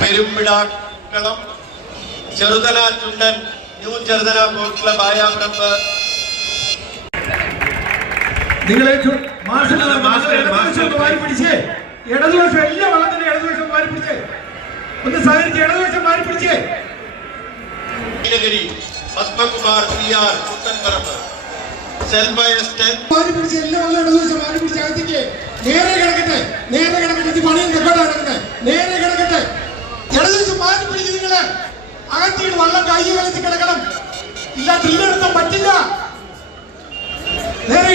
പെരുമ്പിടാക്കളം, ചെറുതല ചുണ്ടൻ, new Cheruthala boat club, ആയാപ്രമ്പ്. നിങ്ങളെ മാറി പിടിച്ചേ, ഇടതുവശം എല്ലാ വള്ളത്തിന്റെ ഇടതുവശം മാറി പിടിച്ചേ, ഒന്ന് സഹകരിച്ച് ഇടതുവശം മാറി പിടിച്ചേ. നീലഗിരി പത്മകുമാർ PR പുത്തൻപറമ്പ്, മാറി പിടിച്ച് എല്ലാ വള്ളം ഇടതുവശം മാറി പിടിച്ച് അകത്തേക്ക് നേരെ കിടക്കട്ടെ, നേരെ കിടക്കട്ടെ. ഇത് പണിയും റെക്കോർഡാണ് കിടക്കട്ടെ, നേരെ കിടക്കട്ടെ. ഇടതുവശം മാറി പിടിച്ച് നിങ്ങള് അകത്തിയിട്ട് വള്ളം കൈ വെള്ളത്തിൽ കിടക്കണം. ഇല്ല ഡ്രില്ലെടുത്താൻ പറ്റില്ല. നേരെ